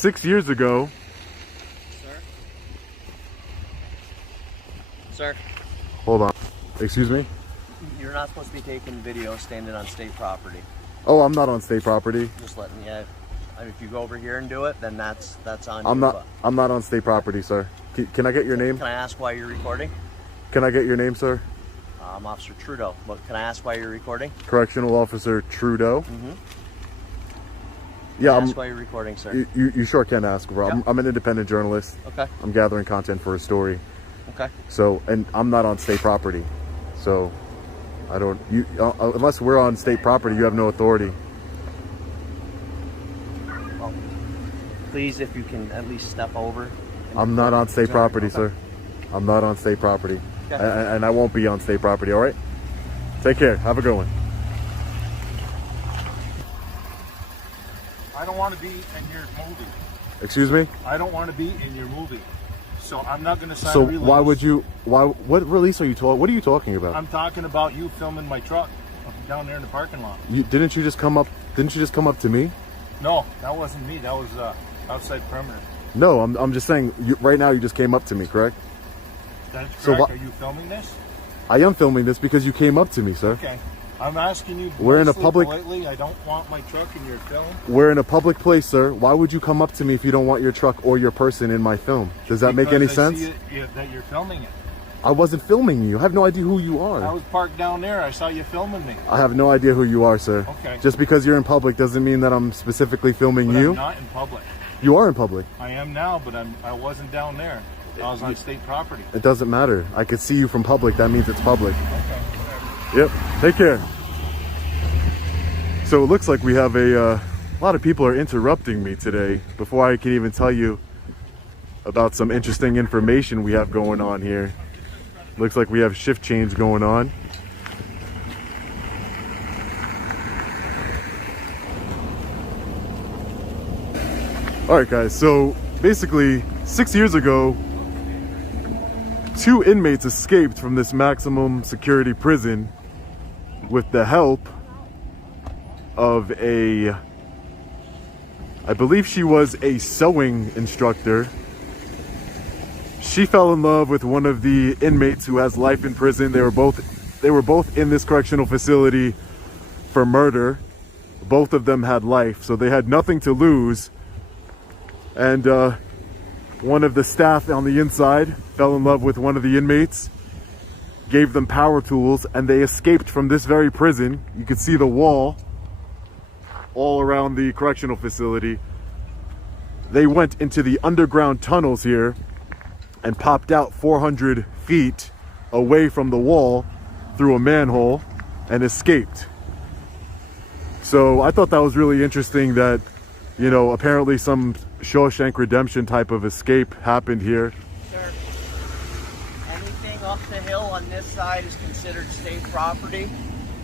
6 years ago. Sir? Hold on. Excuse me? You're not supposed to be taking video standing on state property. Oh, I'm not on state property. Just letting you. If you go over here and do it, then that's on I'm you. not. I'm not on state property, sir. Can I get your name? Can I ask why you're recording? Can I get your name, sir? I'm Officer Trudeau. But can I ask why you're recording? Correctional Officer Trudeau. Mm-hmm. Yeah, Ask why you're recording, sir. You sure can ask, bro. Yeah. I'm an independent journalist. Okay. I'm gathering content for a story. Okay. So, and I'm not on state property. So, I don't. Unless we're on state property, you have no authority. Well, please, if you can at least step over. I'm not on state property, sir. I'm not on state property. Okay. And I won't be on state property, all right? Take care. Have a good one. I don't want to be in your movie. Excuse me? I don't want to be in your movie. So I'm not going to sign So a release. why would you, what release are you talking, what are you talking about? I'm talking about you filming my truck down there in the parking lot. Didn't you just come up to me? No, that wasn't me. That was outside perimeter. No, I'm just saying, right now you just came up to me, correct? That's So correct. Are you filming this? I am filming this because you came up to me, sir. Okay. I'm asking you We're in a public- politely. I don't want my truck in your film. We're in a public place, sir. Why would you come up to me if you don't want your truck or your person in my film? Does that make any Because I sense? see that you're filming it. I wasn't filming you. I have no idea who you I are. was parked down there. I saw you filming me. I have no idea who you are, sir. Okay. Just because you're in public doesn't mean that I'm specifically filming But you. I'm not in public. You are in public. I am now, but I wasn't down there. I was on state property. It doesn't matter. I could see you from public. That means it's public. Okay. Yep. Take care. So it looks like we have a lot of people are interrupting me today before I can even tell you about some interesting information we have going on here. Looks like we have shift change going on. All right, guys. So basically 6 years ago, 2 inmates escaped from this maximum security prison with the help of I believe she was a sewing instructor. She fell in love with one of the inmates who has life in prison. They were both in this correctional facility for murder. Both of them had life, so they had nothing to lose. And one of the staff on the inside fell in love with one of the inmates, gave them power tools, and they escaped from this very prison. You can see the wall all around the correctional facility. They went into the underground tunnels here and popped out 400 feet away from the wall through a manhole and escaped. So I thought that was really interesting that, you know, apparently some Shawshank Redemption type of escape happened here. Sir, anything up the hill on this side is considered state property.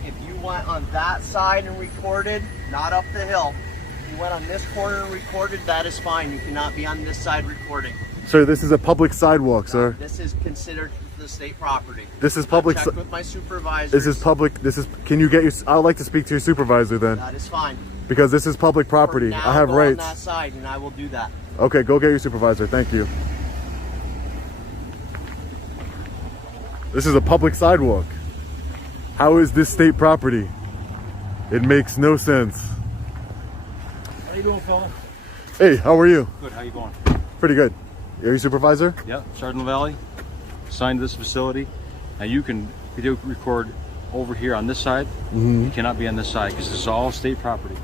If you went on that side and recorded, not up the hill, if you went on this corner and recorded, that is fine. You cannot be on this side recording. Sir, this is a public sidewalk, sir. This is considered the state property. This is public. I checked with my supervisor. This is public. Can you get your? I'd like to speak to your supervisor then, That is fine. because this is public property. Now I have go rights. on that side, and I will do that. Okay, go get your supervisor. Thank you. This is a public sidewalk. How is this state property? It makes no sense. How you doing, fella? Hey, how are you? Good. How you going? Pretty good. You're your supervisor? Yep, Sergeant Valley, assigned to this facility. Now you can video record over here on this side. You cannot be on this side because this is all state property.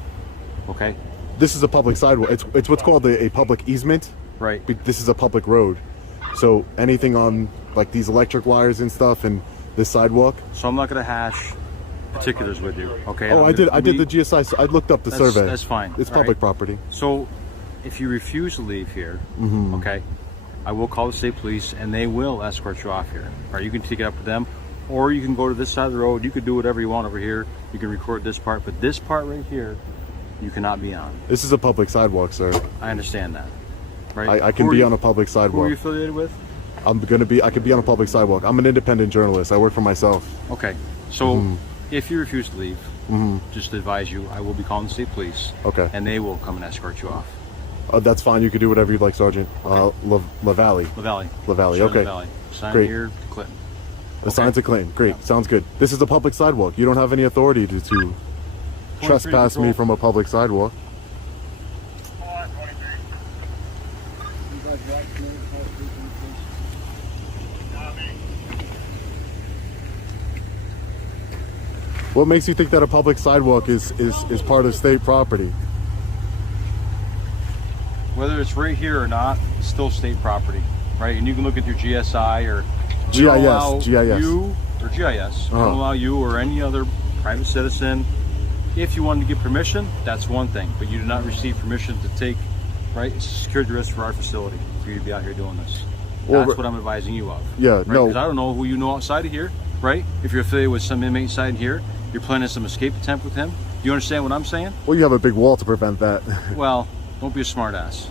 Okay? This is a public sidewalk. It's what's called a public easement. Right. This is a public road. So anything on like these electric wires and stuff and this sidewalk. So I'm not going to hash particulars with you. Okay? Oh, I did the GSI. I looked up the survey. That's fine. It's all public right? property. So if you refuse to leave here, okay, I will call the state police and they will escort you off here. Or you can take it up with them, or you can go to this side of the road. You could do whatever you want over here. You can record this part, but this part right here, you cannot be on. This is a public sidewalk, sir. I understand that. Right? I can be on a public Who are sidewalk. you affiliated with? I could be on a public sidewalk. I'm an independent journalist. I work for myself. Okay, so if you refuse to leave, just to advise you, I will be calling the state police. Okay. And they will come and escort you off. That's fine. You can do whatever you'd like, Sergeant. LaValley. LaValley. LaValley. Sure, Okay. LaValley. Sign Great. here to Clinton. Assigned to Clayton. Great. Sounds good. This is a public sidewalk. You don't have any authority to trespass me from a public sidewalk. What makes you think that a public sidewalk is part of state property? Whether it's right here or not, it's still state property, right? And you can look at your GSI or GIS. you or GIS. Uh-huh. Don't allow you or any other private citizen. If you wanted to get permission, that's one thing, but you do not receive permission to take, right? It's a security risk for our facility for you to be out here doing this. Well, That's what I'm advising you of. Yeah, right? no. Because I don't know who you know outside of here, right? If you're affiliated with some inmate inside here, you're planning some escape attempt with him. Do you understand what I'm saying? Well, you have a big wall to prevent that. Well, don't be a smart ass.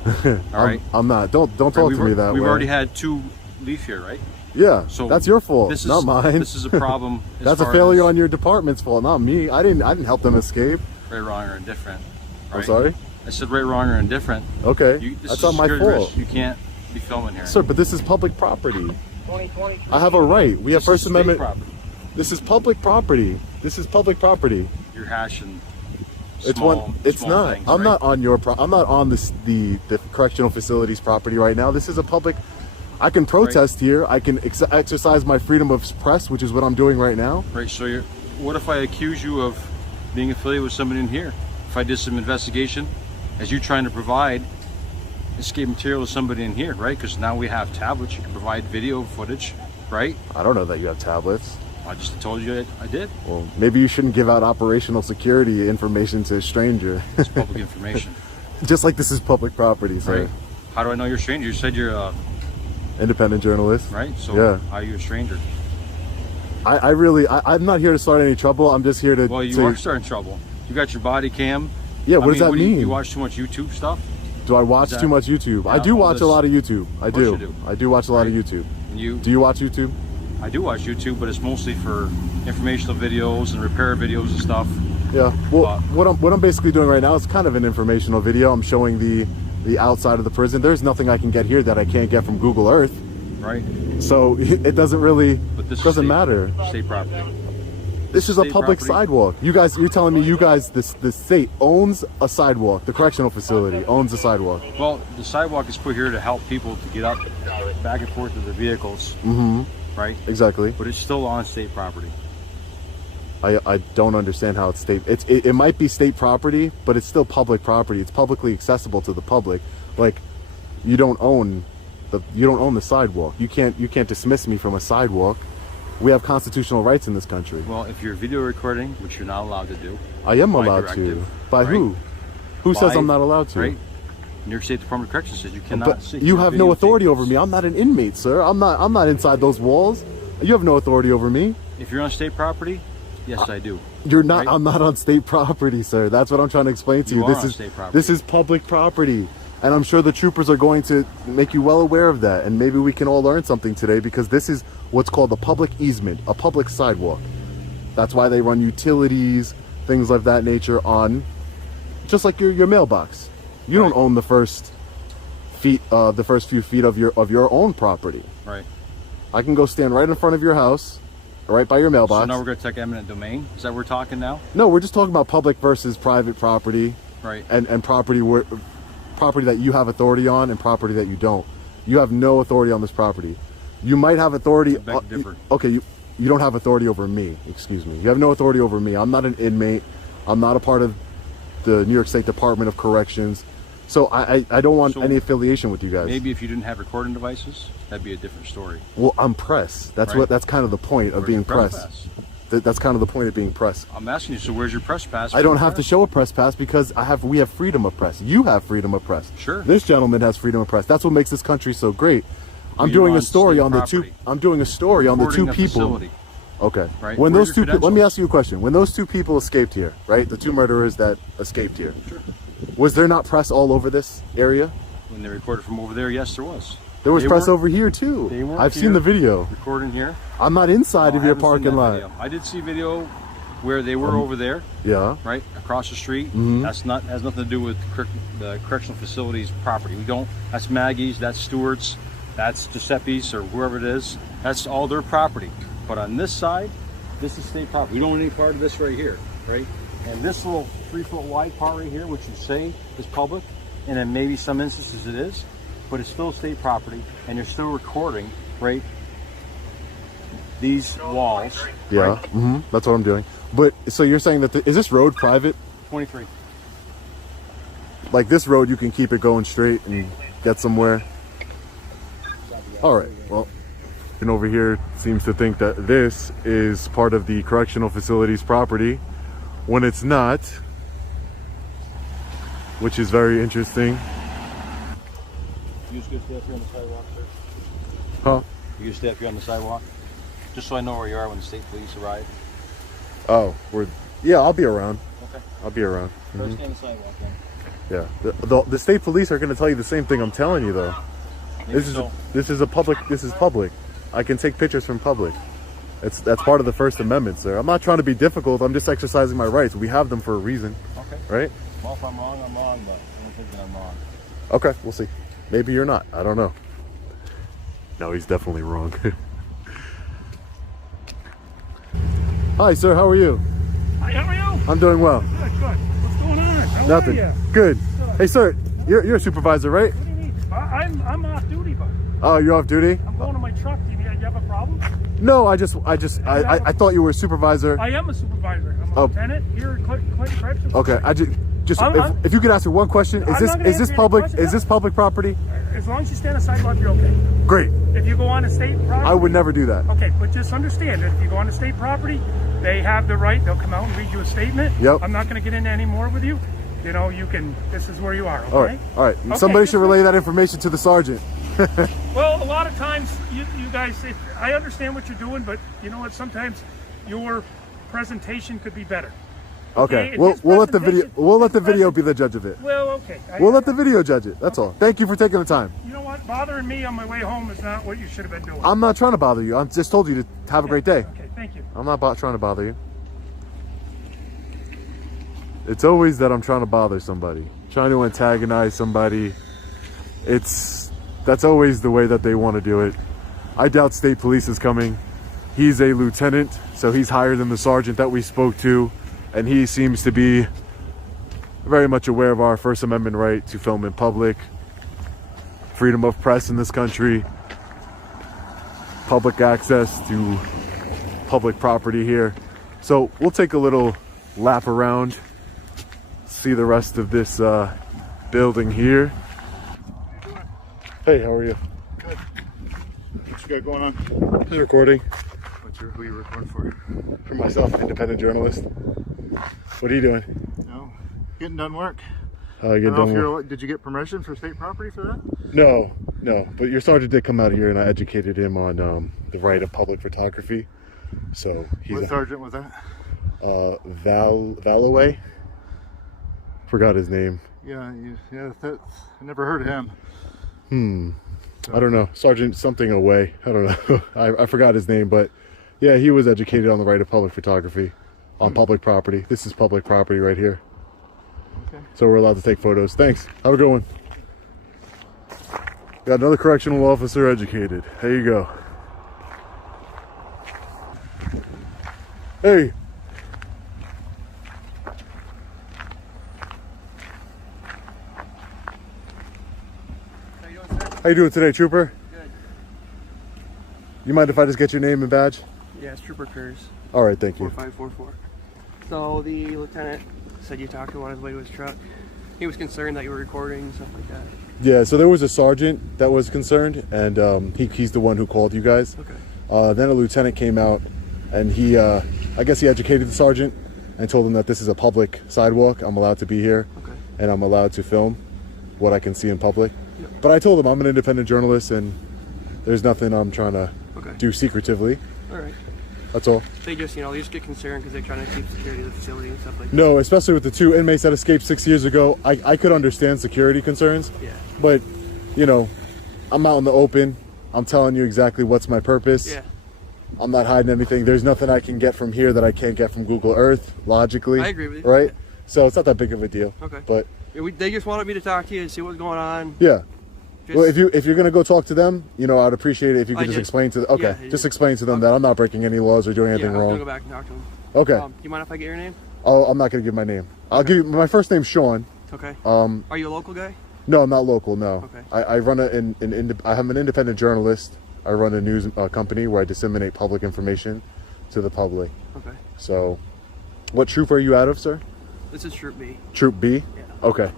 All right? I'm not. Don't talk to me that way. We've already had 2 leave here, right? Yeah, So that's your fault, this is, not mine. This is a problem. as That's a far failure as on your department's fault, not me. I didn't help them escape. right, wrong, or indifferent. Right? I'm sorry. I said right, wrong, or indifferent. Okay, This that's is not my security fault, risk. You can't be filming here. sir. But this is public property. 2023. I have a right. We have This is First state Amendment. property. This is public property. This is public property. You're hashing. It's small, It's small not. things, I'm right? not on your. I'm not on the correctional facilities property right now. This is a public. I can protest here. I can exercise my freedom of press, which is what I'm doing right now. Right. So you're. What if I accuse you of being affiliated with somebody in here? If I did some investigation, as you trying to provide escape material to somebody in here, right? Because now we have tablets. You can provide video footage, right? I don't know that you have tablets. I just told you I did. Well, maybe you shouldn't give out operational security information to a stranger. It's public information. Just like this is public property, sir. Right. How do I know you're a stranger? You said you're Independent journalist. right. So Yeah. how are you a stranger? I'm not here to start any trouble. I'm just here to. Well, you to- are starting trouble. You got your body cam. Yeah, what does that do you- mean? You watch too much YouTube stuff? Do I watch Is too that- much YouTube? I Yeah, do all watch a this- lot of YouTube. I course do. you do. I do watch a lot of Right. YouTube. And you, Do you watch YouTube? I do watch YouTube, but it's mostly for informational videos and repair videos and stuff. Yeah. Well, Uh, what I'm basically doing right now is kind of an informational video. I'm showing the outside of the prison. There's nothing I can get here that I can't get from Google Earth. Right. So it doesn't really But this doesn't is matter. State property. This is a state public property. sidewalk. You're telling me the state owns a sidewalk. The correctional facility owns a sidewalk. Well, the sidewalk is put here to help people to get up, back and forth to their vehicles. Mm-hmm. Right. Exactly. But it's still on state property. I don't understand how it's state. It might be state property, but it's still public property. It's publicly accessible to the public. Like, you don't own the sidewalk. You can't dismiss me from a sidewalk. We have constitutional rights in this country. Well, if you're video recording, which you're not allowed to do, I am by allowed to. directive, By right? who? Who says By- I'm not allowed to? right? New York State Department of Corrections says you cannot But see. you have no videotape authority over this. me. I'm not an inmate, sir. I'm not inside those walls. You have no authority over me. If you're on state property, yes, I do. You're not. Right? I'm not on state property, sir. That's what I'm trying to explain to you. You are This on is state property. this is public property, and I'm sure the troopers are going to make you well aware of that. And maybe we can all learn something today, because this is what's called a public easement, a public sidewalk. That's why they run utilities, things of that nature on, just like your mailbox. You don't own the first few feet of your own property. Right. I can go stand right in front of your house, right by your mailbox. So now we're going to take eminent domain. Is that what we're talking now? No, we're just talking about public versus private property, Right. and property that you have authority on and property that you don't. You have no authority on this property. You might have authority. beg to differ. Okay, you don't have authority over me. Excuse me. You have no authority over me. I'm not an inmate. I'm not a part of the New York State Department of Corrections. So I don't want So any affiliation with you guys. Maybe if you didn't have recording devices, that'd be a different story. Well, I'm press. That's Right. That's kind of the point of Where's being your press press. pass? That's kind of the point of being press. I'm asking you, so where's your press pass? I for don't the have to press? show a press pass because we have freedom of press. You have freedom of press. Sure. This gentleman has freedom of press. That's what makes this country so great. I'm you're doing a on story state on the two. property. I'm doing a story on the two Recording a people. facility. Okay. Right. When Where's those your two, let me credentials? ask you a question. When those two people escaped here, right? The two murderers that escaped here. Sure. Was there not press all over this area? When they recorded from over there, yes, there was. There was They press weren't- over here too. they weren't I've seen here. the video. Recording here. I'm not inside No, of I your haven't seen parking that lot. video. I did see video where they were over there, Yeah. right across the street. Mhm. That's not has nothing to do with the correctional facilities property. We don't. That's Maggie's. That's Stewart's. That's Giuseppe's or whoever it is. That's all their property. But on this side, this is state property. We don't want any part of this right here, right? And this little 3-foot wide part right here, which you say is public, and in maybe some instances it is, but it's still state property, and you're still recording, right? These walls. Yeah. Right? Mm-hmm. That's what I'm doing. But so you're saying that is this road private? 23. Like this road, you can keep it going straight and get somewhere. All right. Well, and over here seems to think that this is part of the correctional facility's property when it's not, which is very interesting. You just gonna stay up here on the sidewalk, sir? Huh? You just stay up here on the sidewalk? Just so I know where you are when the state police arrive. Oh, yeah, I'll be around. Okay. I'll be around. First stay on the sidewalk then. Yeah. The state police are going to tell you the same thing I'm telling you though. Maybe This so. is public. I can take pictures from public. That's part of the First Amendment, sir. I'm not trying to be difficult. I'm just exercising my rights. We have them for a reason. Okay. Right? Well, if I'm wrong, I'm wrong, but I don't think that I'm wrong. Okay, we'll see. Maybe you're not. I don't know. No, he's definitely wrong. Hi, sir. How are you? Hi, how are you? I'm doing well. Good, good. What's going on? How Nothing. are you? Good. Hey, sir. You're a supervisor, right? What do you need? I'm off duty, but Oh, you're off duty? I'm going to my truck. Do you have a problem? No, I thought you were a supervisor. I am a supervisor. I'm a Oh. lieutenant here at Clinton Correctional. Okay, I'm- if you could answer one question, I'm not gonna is this answer any public? question, Is this public property? As long as you stay on the sidewalk, you're okay. Great. If you go on a state property, I would never do that. Okay, but just understand that if you go on a state property, they have the right. They'll come out and read you a statement. Yep. I'm not going to get into any more with you. You know, you can. This is where you are. Okay. All right. All right. Okay, Somebody just should relay that information to the sergeant. Well, a lot of times, you guys, I understand what you're doing, but you know what? Sometimes your presentation could be better. Okay. if We'll his let the video presentation- be the judge of it. Well, okay. We'll let the video judge it. That's all. Thank you for taking the time. You know what? Bothering me on my way home is not what you should have been doing. I'm not trying to bother you. I just told you to have a great day. Okay, thank you. I'm not trying to bother you. It's always that I'm trying to bother somebody, trying to antagonize somebody. That's always the way that they want to do it. I doubt state police is coming. He's a lieutenant, so he's higher than the sergeant that we spoke to, and he seems to be very much aware of our First Amendment right to film in public, freedom of press in this country, public access to public property here. So we'll take a little lap around, see the rest of this building here. Hey, how are you? Good. What you got going on? Just recording Who you recording for? for myself, independent journalist. What are you doing? No, getting done work. You I don't know if done you're. Did you get permission for state property for that? No. But your sergeant did come out here, and I educated him on the right of public photography. So he's What sergeant was that? Valaway. Forgot his name. Yeah. That's, I never heard of him. I don't know, Sergeant something away. I don't know. I forgot his name, but yeah, he was educated on the right of public photography on public property. This is public property right here. Okay. So we're allowed to take photos. Thanks. Have a good one. Got another correctional officer educated. There you go. Hey. How you doing today, Trooper? Good. You mind if I just get your name and badge? Yeah, it's Trooper Kurz, All right, thank you. 4544. So the lieutenant said you talked to him on his way to his truck. He was concerned that you were recording and stuff like that. Yeah, so there was a sergeant that was concerned, and he's the one who called you guys. Okay. Then a lieutenant came out, and he, I guess he educated the sergeant and told him that this is a public sidewalk. I'm allowed to be here, Okay. and I'm allowed to film what I can see in public. Yep. But I told him I'm an independent journalist, and there's nothing I'm trying to Okay. do secretively. All right. That's all. They just, they just get concerned because they're trying to keep security of the facility and stuff like that. No, especially with the two inmates that escaped 6 years ago, I could understand security concerns. Yeah. But, I'm out in the open. I'm telling you exactly what's my purpose. Yeah. I'm not hiding anything. There's nothing I can get from here that I can't get from Google Earth, logically. I agree with you. Right? So it's not that big of a deal. Okay. But Yeah, they just wanted me to talk to you and see what's going on. yeah. Just, Well, if you're gonna go talk to them, you know, I'd appreciate it if you could I just did. explain to Yeah, just explain to them that I'm not breaking any laws or doing yeah, anything I'm gonna wrong. go back and talk to him. Okay. Do you mind if I get your name? Oh, I'm not gonna give my name. I'll give you my first name's Sean. Okay. Um, Are you a local guy? No, I'm not local. No. Okay. I run I'm an independent journalist. I run a news company where I disseminate public information to the public. Okay. So, what troop are you out of, sir? This is Troop B. Troop B. Yeah. Okay.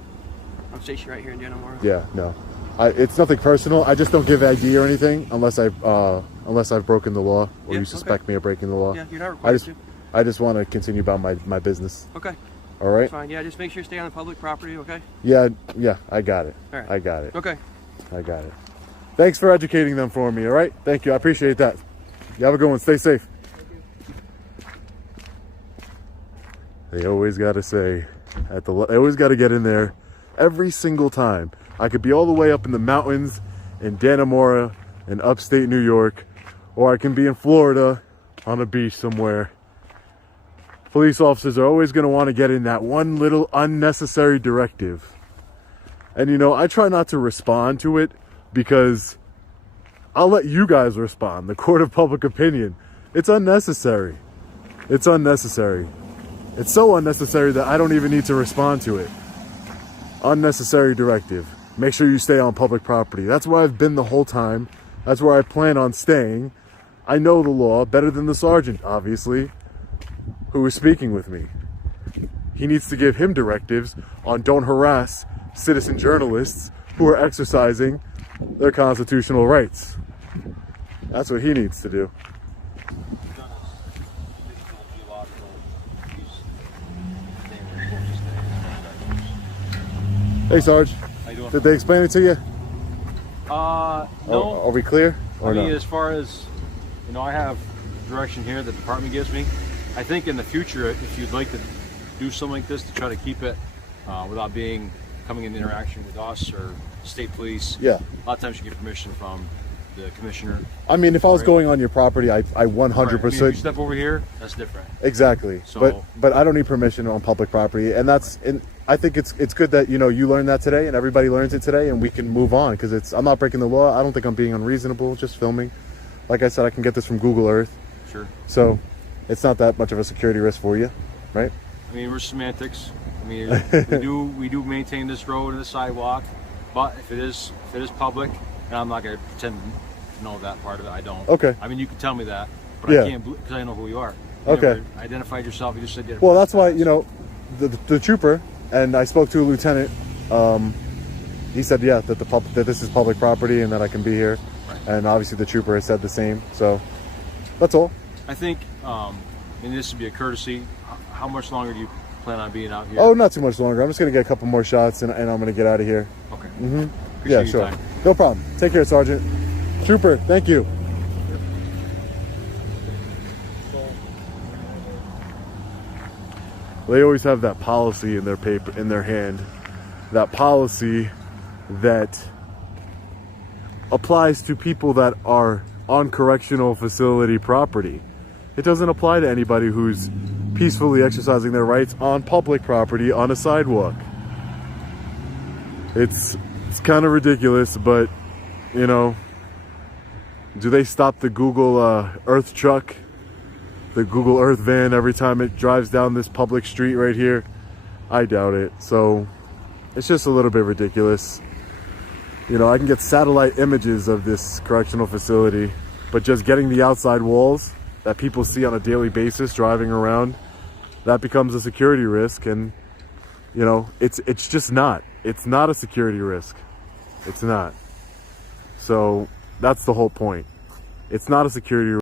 I'm stationed right here in Dannemora. Yeah. No. It's nothing personal. I just don't give ID or anything unless I've broken the law or Yeah, you suspect me of breaking the law. Yeah, you're not required to. I just want to continue about my business. Okay. All right. That's fine. Yeah, just make sure you stay on the public property, okay? Yeah. I got it. All right. I got it. Okay. I got it. Thanks for educating them for me. All right. Thank you. I appreciate that. You have a good one. Stay safe. They always got to say they always got to get in there every single time. I could be all the way up in the mountains in Dannemora in upstate New York, or I can be in Florida on a beach somewhere. Police officers are always going to want to get in that one little unnecessary directive. And you know, I try not to respond to it because I'll let you guys respond, the court of public opinion. It's unnecessary. It's unnecessary. It's so unnecessary that I don't even need to respond to it. Unnecessary directive. Make sure you stay on public property. That's where I've been the whole time. That's where I plan on staying. I know the law better than the sergeant, obviously, who is speaking with me. He needs to give him directives on don't harass citizen journalists who are exercising their constitutional rights. That's what he needs to do. Hey, Sarge. How you doing? Did they explain it to you? No. Are we clear? Or I mean, no? as far as, you know, I have direction here that the department gives me. I think in the future, if you'd like to do something like this to try to keep it without coming in interaction with us or state police, Yeah. a lot of times you get permission from the commissioner. I mean, if I was Right. going on your property, I Right. I mean, 100%. if you step over here, that's different. Exactly. So- but I don't need permission on public property, and I think it's good that you learned that today, and everybody learns it today, and we can move on because I'm not breaking the law. I don't think I'm being unreasonable. Just filming. Like I said, I can get this from Google Earth, Sure. so it's not that much of a security risk for you, right? I mean, we're semantics. I mean, we do maintain this road and the sidewalk, but if it is public, and I'm not going to pretend to know that part of it. I don't. Okay. I mean, you can tell me that, but Yeah. I can't because I know who you are. You Okay. never identified yourself. You just said you had a Well, that's why pass. the trooper, and I spoke to a lieutenant. He said, yeah, that that this is public property and that I can be here, and obviously the trooper has said the same. So that's all. I think, and this would be a courtesy. How much longer do you plan on being out here? Oh, not too much longer. I'm just gonna get a couple more shots, and I'm gonna get out of here. Okay. Mm-hmm. Appreciate Yeah, your sure. time. No problem. Take care, Sergeant. Trooper, thank you. They always have that policy in their hand. That policy that applies to people that are on correctional facility property. It doesn't apply to anybody who's peacefully exercising their rights on public property on a sidewalk. It's kind of ridiculous, but do they stop the Google Earth truck, the Google Earth van every time it drives down this public street right here? I doubt it. So it's just a little bit ridiculous. I can get satellite images of this correctional facility, but just getting the outside walls that people see on a daily basis driving around, that becomes a security risk. And it's just not. It's not a security risk. It's not. So that's the whole point. It's not a security risk.